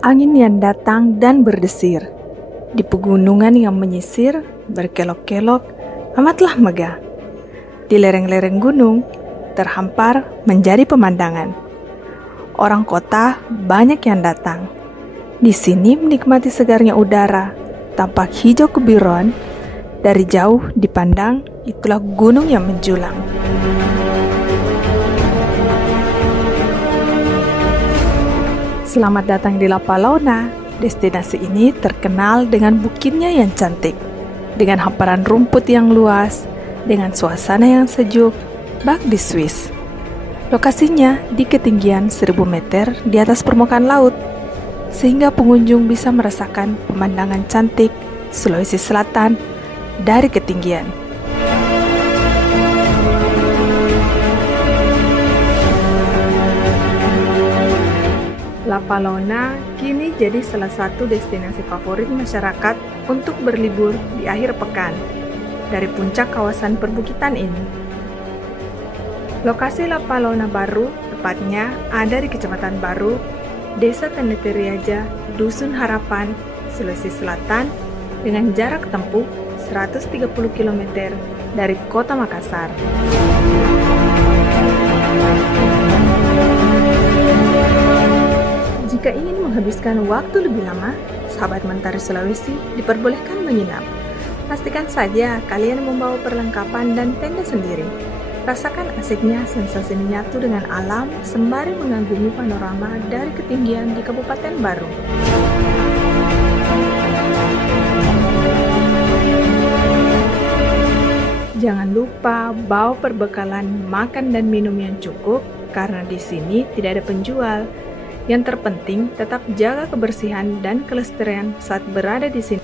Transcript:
Angin yang datang dan berdesir. Di pegunungan yang menyisir, berkelok-kelok, amatlah megah. Di lereng-lereng gunung, terhampar menjadi pemandangan. Orang kota banyak yang datang. Di sini menikmati segarnya udara, tampak hijau kebiruan. Dari jauh dipandang, itulah gunung yang menjulang. Selamat datang di La Palona. Destinasi ini terkenal dengan bukitnya yang cantik, dengan hamparan rumput yang luas, dengan suasana yang sejuk, bak di Swiss. Lokasinya di ketinggian 1000 meter di atas permukaan laut, sehingga pengunjung bisa merasakan pemandangan cantik Sulawesi Selatan dari ketinggian. La Palona kini jadi salah satu destinasi favorit masyarakat untuk berlibur di akhir pekan dari puncak kawasan perbukitan ini. Lokasi La Palona baru tepatnya ada di Kecamatan Baru, Desa Tandetiriaja, Dusun Harapan, Sulawesi Selatan dengan jarak tempuh 130 km dari Kota Makassar. Jika ingin menghabiskan waktu lebih lama, sahabat Mentari Sulawesi diperbolehkan menginap. Pastikan saja kalian membawa perlengkapan dan tenda sendiri. Rasakan asiknya sensasi menyatu dengan alam sembari mengagumi panorama dari ketinggian di Kabupaten Baru. Jangan lupa bawa perbekalan makan dan minum yang cukup karena di sini tidak ada penjual. Yang terpenting tetap jaga kebersihan dan kelestarian saat berada di sini.